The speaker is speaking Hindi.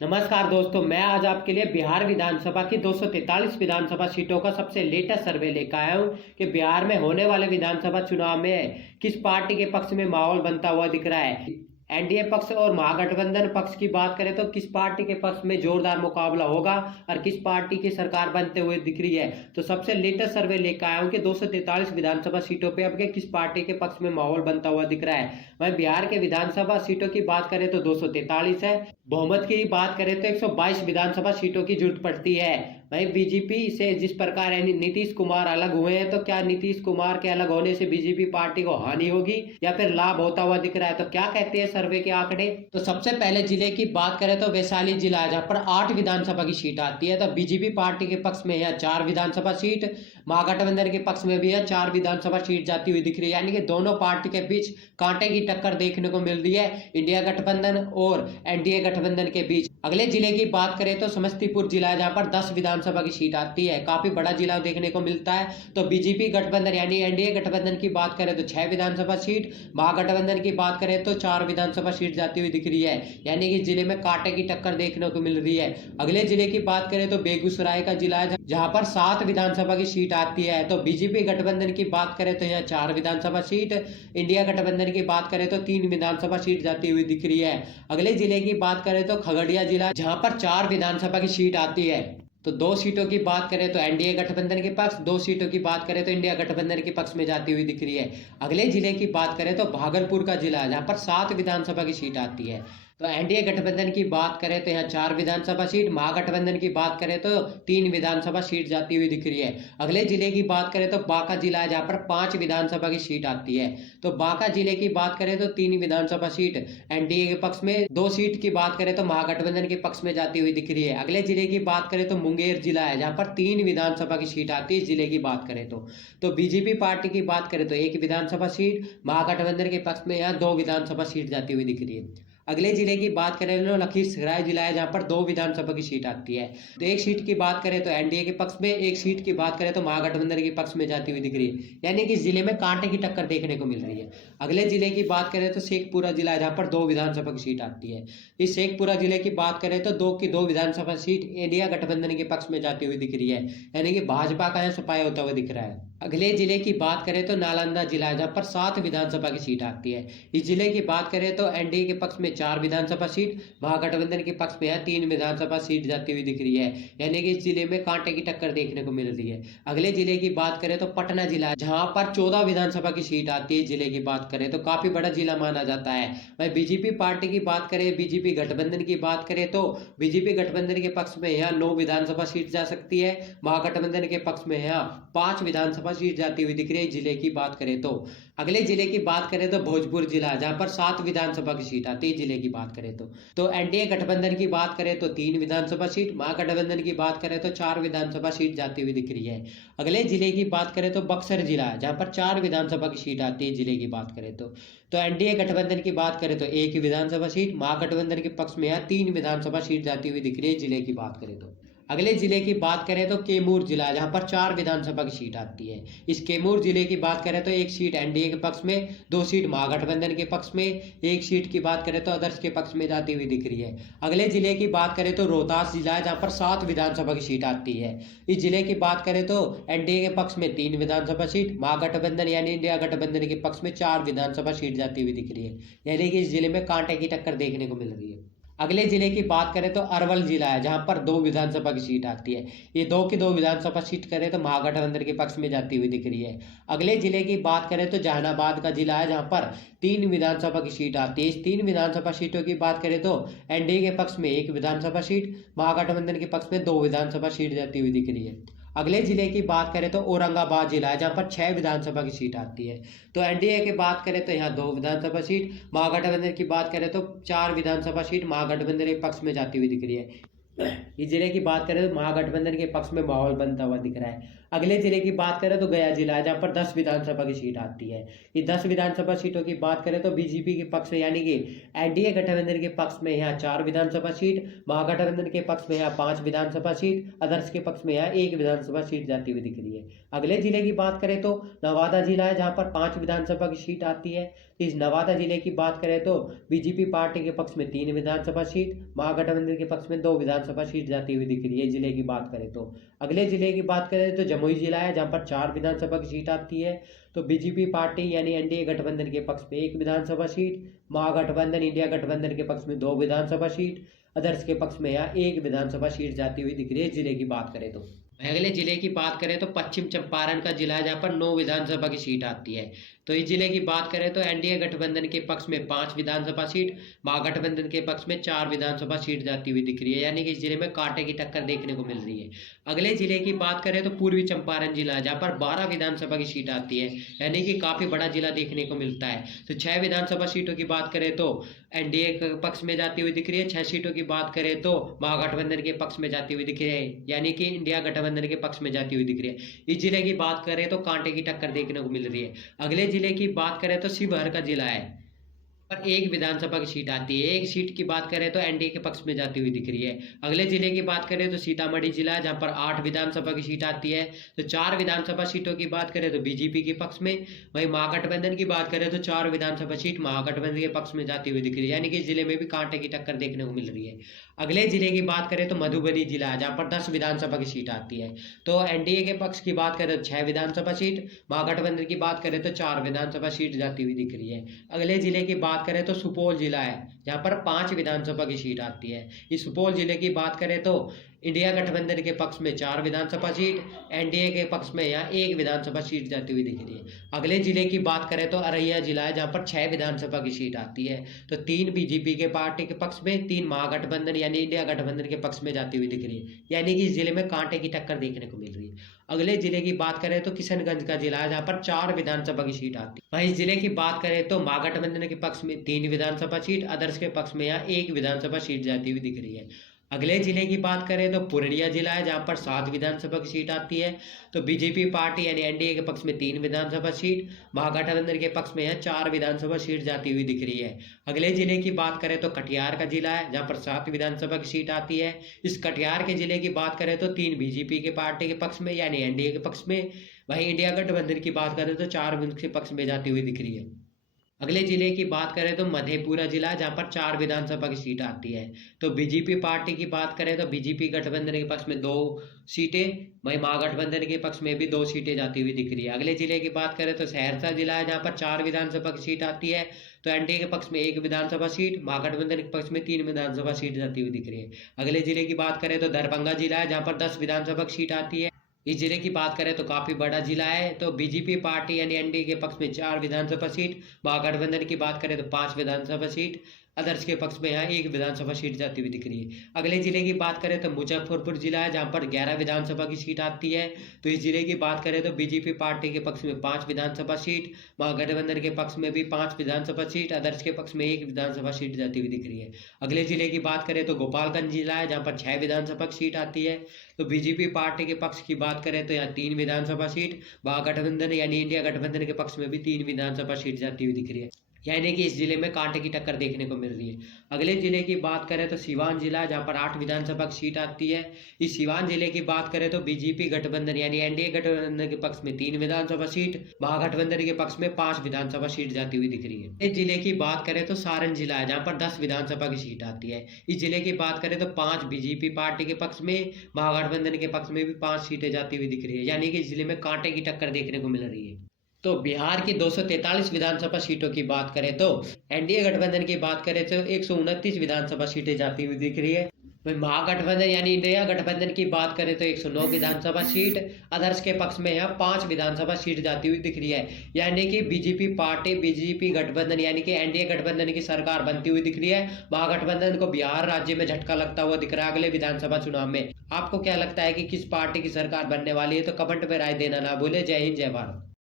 नमस्कार दोस्तों, मैं आज आपके लिए बिहार विधानसभा की 243 विधानसभा सीटों का सबसे लेटेस्ट सर्वे लेकर आया हूं कि बिहार में होने वाले विधानसभा चुनाव में किस पार्टी के पक्ष में माहौल बनता हुआ दिख रहा है। एनडीए पक्ष और महागठबंधन पक्ष की बात करें तो किस पार्टी के पक्ष में जोरदार मुकाबला होगा और किस पार्टी की सरकार बनते हुए दिख रही है। तो सबसे लेटेस्ट सर्वे लेकर आया हूं कि 243 विधानसभा सीटों पे अब के किस पार्टी के पक्ष में माहौल बनता हुआ दिख रहा है। वहीं बिहार के विधानसभा सीटों की बात करें तो 243 है। बहुमत की बात करें तो 122 विधानसभा सीटों की जरूरत पड़ती है। वहीं बीजेपी से जिस प्रकार नीतीश कुमार अलग हुए हैं, तो क्या नीतीश कुमार के अलग होने से बीजेपी पार्टी को हानि होगी या फिर लाभ होता हुआ दिख रहा है। तो क्या कहते हैं सर्वे के आंकड़े। तो सबसे पहले जिले की बात करें तो वैशाली जिला है, जहां पर 8 विधानसभा की सीट आती है। तो बीजेपी पार्टी के पक्ष में है 4 विधानसभा सीट, महागठबंधन के पक्ष में भी है 4 विधानसभा सीट जाती हुई दिख रही है। यानी कि दोनों पार्टी के बीच कांटे की टक्कर देखने को मिल रही है, इंडिया गठबंधन और एनडीए गठबंधन के बीच। अगले जिले की बात करें तो समस्तीपुर जिला है, जहां पर 10 विधानसभा की सीट आती है। काफी बड़ा जिला देखने को मिलता है। तो बीजेपी गठबंधन यानी एनडीए गठबंधन की बात करें तो 6 विधानसभा सीट, महागठबंधन की बात करें तो 4 विधानसभा सीट जाती हुई दिख रही है। यानी कि जिले में कांटे की टक्कर देखने को मिल रही है। अगले जिले की बात करें तो बेगूसराय का जिला है, जहां पर 7 विधानसभा की सीट आती है। तो बीजेपी गठबंधन की बात करें तो यहाँ 4 विधानसभा सीट, इंडिया गठबंधन की बात करें तो 3 विधानसभा सीट जाती हुई दिख रही है। अगले जिले की बात करें तो खगड़िया जिला, जहां पर 4 विधानसभा की सीट आती है। तो 2 सीटों की बात करें तो एनडीए गठबंधन के पक्ष, 2 सीटों की बात करें तो इंडिया गठबंधन के पक्ष में जाती हुई दिख रही है। अगले जिले की बात करें तो भागलपुर का जिला, जहां पर 7 विधानसभा की सीट आती है। तो एनडीए गठबंधन की बात करें तो यहाँ 4 विधानसभा सीट, महागठबंधन की बात करें तो 3 विधानसभा सीट जाती हुई दिख रही है। अगले जिले की बात करें तो बांका जिला है, जहाँ पर 5 विधानसभा की सीट आती है। तो बांका जिले की बात करें तो 3 विधानसभा सीट एनडीए के पक्ष में, 2 सीट की बात करें तो महागठबंधन के पक्ष में जाती हुई दिख रही है। अगले जिले की बात करें तो मुंगेर जिला है, जहाँ पर 3 विधानसभा की सीट आती है। इस जिले की बात करें तो बीजेपी पार्टी की बात करें तो 1 विधानसभा सीट, महागठबंधन के पक्ष में यहाँ 2 विधानसभा सीट जाती हुई दिख रही है। अगले जिले की बात करें तो लखीसराय जिला है, जहां पर 2 विधानसभा की सीट आती है। तो 1 सीट की बात करें तो एनडीए के पक्ष में, 1 सीट की बात करें तो महागठबंधन के पक्ष में जाती हुई दिख रही है। यानी कि इस जिले में कांटे की टक्कर देखने को मिल रही है। अगले जिले की बात करें तो शेखपुरा जिला है, जहां पर 2 विधानसभा की सीट आती है। इस शेखपुरा जिले की बात करें तो 2 विधानसभा सीट इंडिया गठबंधन के पक्ष में जाती हुई दिख रही है। यानी कि भाजपा का यहाँ सफाया होता हुआ दिख रहा है। अगले जिले की बात करें तो नालंदा जिला है, जहां पर 7 विधानसभा की सीट आती है। इस जिले की बात करें तो एनडीए के पक्ष में 4 विधानसभा सीट, महागठबंधन के पक्ष में यहाँ 3 विधानसभा सीट जाती हुई दिख रही है। यानी कि इस जिले में कांटे की टक्कर देखने को मिल रही है। अगले जिले की बात करें तो पटना जिला, जहां पर 14 विधानसभा की सीट आती है। जिले की बात करें तो काफी बड़ा जिला माना जाता है। वही बीजेपी पार्टी की बात करें, बीजेपी गठबंधन की बात करें तो बीजेपी गठबंधन के पक्ष में यहाँ 9 विधानसभा सीट जा सकती है। महागठबंधन के पक्ष में यहाँ 5 विधानसभा सीट जाती हुई दिख रही है। जिले की बात करें तो अगले जिले की बात करें तो भोजपुर जिला, जहां पर 7 विधानसभा की सीट आती है। जिले की बात करें तो एनडीए गठबंधन की बात करें तो 3 विधानसभा सीट, महागठबंधन की बात करें तो 4 विधानसभा सीट जाती हुई दिख रही है। अगले जिले की बात करें तो बक्सर जिला, जहां पर 4 विधानसभा की सीट आती है। जिले की बात करें तो एनडीए गठबंधन की बात करें तो 1 विधानसभा सीट, महागठबंधन के पक्ष में यहाँ 3 विधानसभा सीट जाती हुई दिख रही है। जिले की बात करें तो अगले जिले की बात करें तो कैमूर जिला, जहां पर 4 विधानसभा की सीट आती है। इस कैमूर जिले की बात करें तो 1 सीट एनडीए के पक्ष में, 2 सीट महागठबंधन के पक्ष में, 1 सीट की बात करें तो अदर्श के पक्ष में जाती हुई दिख रही है। अगले जिले की बात करें तो रोहतास जिला है, जहां पर 7 विधानसभा की सीट आती है। इस जिले की बात करें तो एनडीए के पक्ष में 3 विधानसभा सीट, महागठबंधन यानी इंडिया गठबंधन के पक्ष में 4 विधानसभा सीट जाती हुई दिख रही है। यानी कि इस जिले में कांटे की टक्कर देखने को मिल रही है। अगले जिले की बात करें तो अरवल जिला है, जहां पर 2 विधानसभा की सीट आती है। ये 2 की 2 विधानसभा सीट करें तो महागठबंधन के पक्ष में जाती हुई दिख रही है। अगले जिले की बात करें तो जहानाबाद का जिला है, जहां पर 3 विधानसभा की सीट आती है। इस 3 विधानसभा सीटों की बात करें तो एनडीए के पक्ष में 1 विधानसभा सीट, महागठबंधन के पक्ष में 2 विधानसभा सीट जाती हुई दिख रही है। अगले जिले की बात करें तो औरंगाबाद जिला है, जहां पर 6 विधानसभा की सीट आती है। तो एनडीए की बात करें तो यहाँ 2 विधानसभा सीट, महागठबंधन की बात करें तो 4 विधानसभा सीट महागठबंधन के पक्ष में जाती हुई दिख रही है। इस जिले की बात करें तो महागठबंधन के पक्ष में माहौल बनता हुआ दिख रहा है। अगले जिले की बात करें तो गया जिला है, जहां पर 10 विधानसभा की सीट आती है। ये 10 विधानसभा सीटों की बात करें तो बीजेपी के पक्ष में यानी कि एनडीए गठबंधन के पक्ष में यहाँ 4 विधानसभा सीट, महागठबंधन के पक्ष में यहाँ 5 विधानसभा सीट, अदर्श के पक्ष में यहाँ 1 विधानसभा सीट जाती हुई दिख रही है। अगले जिले की बात करें तो नवादा जिला है, जहां पर 5 विधानसभा की सीट आती है। इस नवादा जिले की बात करें तो बीजेपी पार्टी के पक्ष में 3 विधानसभा सीट, महागठबंधन के पक्ष में 2 विधानसभा सीट जाती हुई दिख रही है जिले की बात करें तो। अगले जिले की बात करें तो जमुई जिला है, जहां पर 4 विधानसभा की सीट आती है। तो बीजेपी पार्टी यानी एनडीए गठबंधन के पक्ष में 1 विधानसभा सीट, महागठबंधन इंडिया गठबंधन के पक्ष में 2 विधानसभा सीट, अदर्स के पक्ष में यहाँ 1 विधानसभा सीट जाती हुई दिख रही है जिले की बात करें तो। अगले जिले की बात करें तो पश्चिम चंपारण का जिला है, जहाँ पर 9 विधानसभा की सीट आती है। तो इस जिले की बात करें तो एनडीए गठबंधन के पक्ष में 5 विधानसभा सीट, महागठबंधन के पक्ष में 4 विधानसभा सीट जाती हुई दिख रही है, यानी कि इस जिले में कांटे की टक्कर देखने को मिल रही है। अगले जिले की बात करें तो पूर्वी चंपारण जिला है, जहाँ पर 12 विधानसभा की सीट आती है, यानी कि काफी बड़ा जिला देखने को मिलता है। तो 6 विधानसभा सीटों की बात करें तो एनडीए के पक्ष में जाती हुई दिख रही है, 6 सीटों की बात करें तो महागठबंधन के पक्ष में जाती हुई दिख रही है, यानी कि इंडिया गठबंधन के पक्ष में जाती हुई दिख रही है। इस जिले की बात करें तो कांटे की टक्कर देखने को मिल रही है। अगले जिले की बात करें तो शिवहर का जिला है, पर 1 विधानसभा की सीट आती है। 1 सीट की बात करें तो एनडीए के पक्ष में जाती हुई दिख रही है। अगले जिले की बात करें तो सीतामढ़ी जिला है, जहां पर 8 विधानसभा की सीट आती है। तो 4 विधानसभा सीटों की बात करें तो बीजेपी के पक्ष में, वहीं महागठबंधन की बात करें तो 4 विधानसभा सीट महागठबंधन के पक्ष में जाती हुई दिख रही है, यानी कि इस जिले में भी कांटे की टक्कर देखने को मिल रही है। अगले जिले की बात करें तो मधुबनी जिला है, जहाँ पर 10 विधानसभा की सीट आती है। तो एनडीए के पक्ष की बात करें तो 6 विधानसभा सीट, महागठबंधन की बात करें तो 4 विधानसभा सीट जाती हुई दिख रही है। अगले जिले की बात करें तो सुपौल जिला है, जहाँ पर 5 विधानसभा की सीट आती है। इस सुपौल जिले की बात करें तो इंडिया गठबंधन के पक्ष में 4 विधानसभा सीट, एनडीए के पक्ष में यहाँ 1 विधानसभा सीट जाती हुई दिख रही है। अगले जिले की बात करें तो अररिया जिला है, जहाँ पर 6 विधानसभा की सीट आती है। तो 3 बीजेपी के पार्टी के पक्ष में, 3 महागठबंधन यानी इंडिया गठबंधन के पक्ष में जाती हुई दिख रही है, यानी कि इस जिले में कांटे की टक्कर देखने को मिल रही है। अगले जिले की बात करें तो किशनगंज का जिला है, जहाँ पर 4 विधानसभा की सीट आती है। वहीं इस जिले की बात करें तो महागठबंधन के पक्ष में 3 विधानसभा सीट, अदर्स के पक्ष में यहाँ 1 विधानसभा सीट जाती हुई दिख रही है। अगले जिले की बात करें तो पूर्णिया जिला है, जहाँ पर 7 विधानसभा की सीट आती है। तो बीजेपी पार्टी यानी एनडीए के पक्ष में 3 विधानसभा सीट, महागठबंधन के पक्ष में यहाँ 4 विधानसभा सीट जाती हुई दिख रही है। अगले जिले की बात करें तो कटिहार का जिला है, जहाँ पर 7 विधानसभा की सीट आती है। इस कटिहार के जिले की बात करें तो 3 बीजेपी के पार्टी के पक्ष में यानी एनडीए के पक्ष में, वहीं इंडिया गठबंधन की बात करें तो 4 के पक्ष में जाती हुई दिख रही है। अगले जिले की बात करें तो मधेपुरा जिला, जहाँ पर 4 विधानसभा की सीट आती है। तो बीजेपी पार्टी की बात करें तो बीजेपी गठबंधन के पक्ष में 2 सीटें, वहीं महागठबंधन के पक्ष में भी 2 सीटें जाती हुई दिख रही है। अगले जिले की बात करें तो सहरसा जिला है, जहाँ पर 4 विधानसभा की सीट आती है। तो एनडीए के पक्ष में 1 विधानसभा सीट, महागठबंधन के पक्ष में 3 विधानसभा सीट जाती हुई दिख रही है। अगले जिले की बात करें तो दरभंगा जिला है, जहाँ पर 10 विधानसभा की सीट आती है। इस जिले की बात करें तो काफी बड़ा जिला है। तो बीजेपी पार्टी यानी एनडीए के पक्ष में 4 विधानसभा सीट, महागठबंधन की बात करें तो 5 विधानसभा सीट, अदर्स के पक्ष में यहाँ 1 विधानसभा सीट जाती हुई दिख रही है। अगले जिले की बात करें तो मुजफ्फरपुर जिला है, जहाँ पर 11 विधानसभा की सीट आती है। तो इस जिले की बात करें तो बीजेपी पार्टी के पक्ष में 5 विधानसभा सीट, महागठबंधन के पक्ष में भी 5 विधानसभा सीट, अदर्स के पक्ष में 1 विधानसभा सीट जाती हुई दिख रही है। अगले जिले की बात करें तो गोपालगंज जिला है, जहाँ पर 6 विधानसभा की सीट आती है। तो बीजेपी पार्टी के पक्ष की बात करें तो यहाँ 3 विधानसभा सीट, महागठबंधन यानी इंडिया गठबंधन के पक्ष में भी 3 विधानसभा सीट जाती हुई दिख रही है, यानी कि इस जिले में कांटे की टक्कर देखने को मिल रही है। अगले जिले की बात करें तो सीवान जिला, जहाँ पर 8 विधानसभा की सीट आती है। इस सीवान जिले की बात करें तो बीजेपी गठबंधन यानी एनडीए गठबंधन के पक्ष में 3 विधानसभा सीट, महागठबंधन के पक्ष में 5 विधानसभा सीट जाती हुई दिख रही है। इस जिले की बात करें तो सारण जिला है, जहाँ पर 10 विधानसभा की सीट आती है। इस जिले की बात करें तो 5 बीजेपी पार्टी के पक्ष में, महागठबंधन के पक्ष में भी 5 सीटें जाती हुई दिख रही है, यानी कि इस जिले में कांटे की टक्कर देखने को मिल रही है। तो बिहार की 243 विधानसभा सीटों की बात करें तो एनडीए गठबंधन की बात करें तो 129 विधानसभा सीटें जाती हुई दिख रही है। वहीं महागठबंधन यानी इंडिया गठबंधन की बात करें तो 109 विधानसभा सीट, अदर्स के पक्ष में यहाँ 5 विधानसभा सीट जाती हुई दिख रही है, यानी कि बीजेपी पार्टी बीजेपी गठबंधन यानी कि एनडीए गठबंधन की सरकार बनती हुई दिख रही है। महागठबंधन को बिहार राज्य में झटका लगता हुआ दिख रहा है अगले विधानसभा चुनाव में। आपको क्या लगता है कि किस पार्टी की सरकार बनने वाली है? तो कमेंट में राय देना ना भूले। जय हिंद, जय भारत।